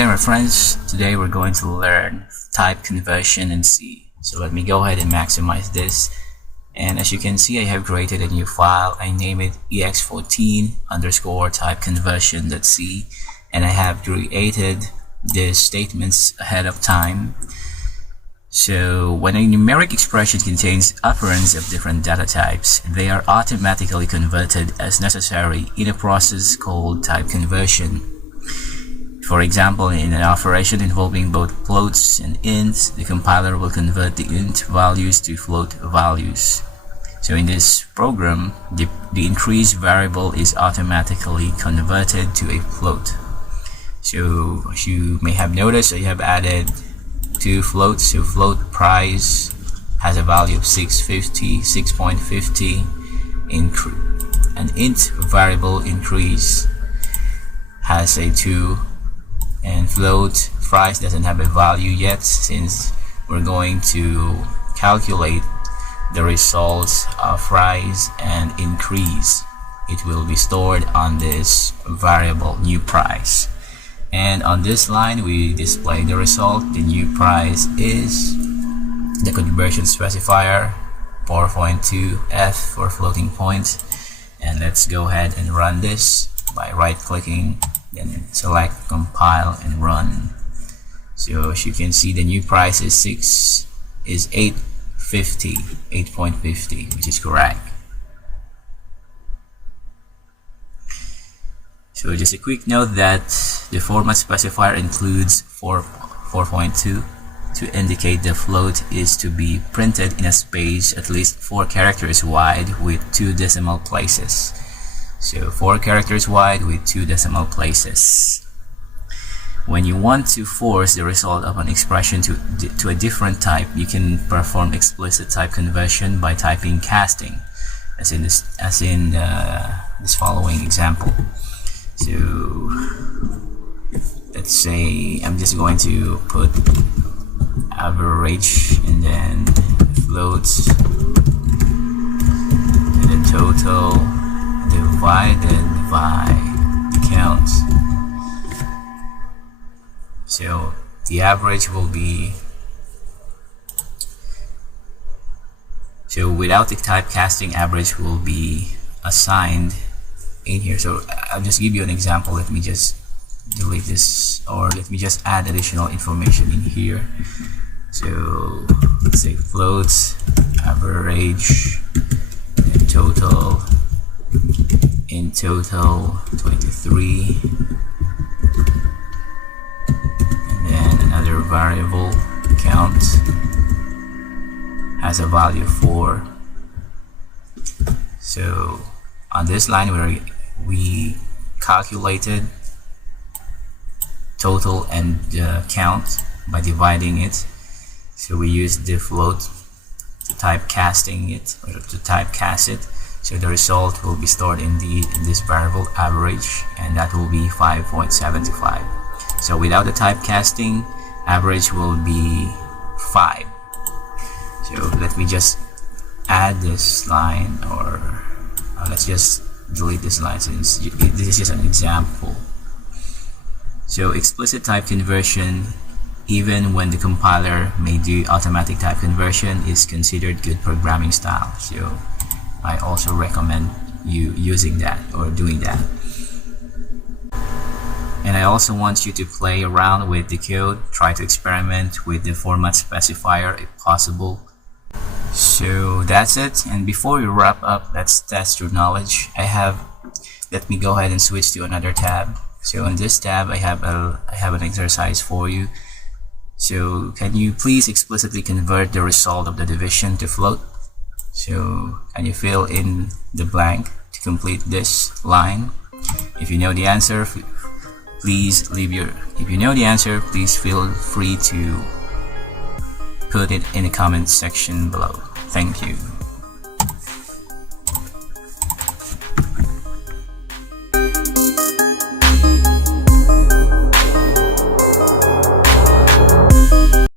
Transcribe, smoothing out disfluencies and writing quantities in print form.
there my friends, today we're going to learn type conversion in C. So let me go ahead and maximize this, and as you can see I have created a new file. I name it ex14_typeconversion.c, and I have created the statements ahead of time. So when a numeric expression contains operands of different data types, they are automatically converted as necessary in a process called type conversion. For example, in an operation involving both floats and ints, the compiler will convert the int values to float values. So in this program, the increased variable is automatically converted to a float. So as you may have noticed, I have added two floats. So float price has a value of 6.50. An int variable increase has a 2, and float price doesn't have a value yet, since we're going to calculate the results of rise and increase. It will be stored on this variable new price, and on this line we display the result. The new price is the conversion specifier 4.2f for floating point. And let's go ahead and run this by right clicking, then select compile and run. So as you can see, the new price is 8.50, which is correct. So just a quick note that the format specifier includes 4.2 to indicate the float is to be printed in a space at least 4 characters wide with 2 decimal places. So 4 characters wide with 2 decimal places. When you want to force the result of an expression to a different type, you can perform explicit type conversion by typing casting, as in this following example. So let's say I'm just going to put average and then floats and then total divided by the count. So the average will be, so without the typecasting, average will be assigned in here. So I'll just give you an example. Let me just delete this, or let me just add additional information in here. So let's say floats, average, and total. In total 23, and then another variable count has a value of 4. So on this line where we calculated total and count by dividing it, so we use the float to typecasting it, or to typecast it. So the result will be stored in this variable average, and that will be 5.75. So without the typecasting, average will be 5. So let me just add this line, or let's just delete this line since this is just an example. So explicit type conversion, even when the compiler may do automatic type conversion, is considered good programming style. So I also recommend you using that or doing that. And I also want you to play around with the code, try to experiment with the format specifier if possible. So that's it, and before we wrap up, let's test your knowledge. Let me go ahead and switch to another tab. So in this tab I have an exercise for you. So can you please explicitly convert the result of the division to float? So can you fill in the blank to complete this line? If you know the answer, please feel free to put it in the comment section below. Thank you.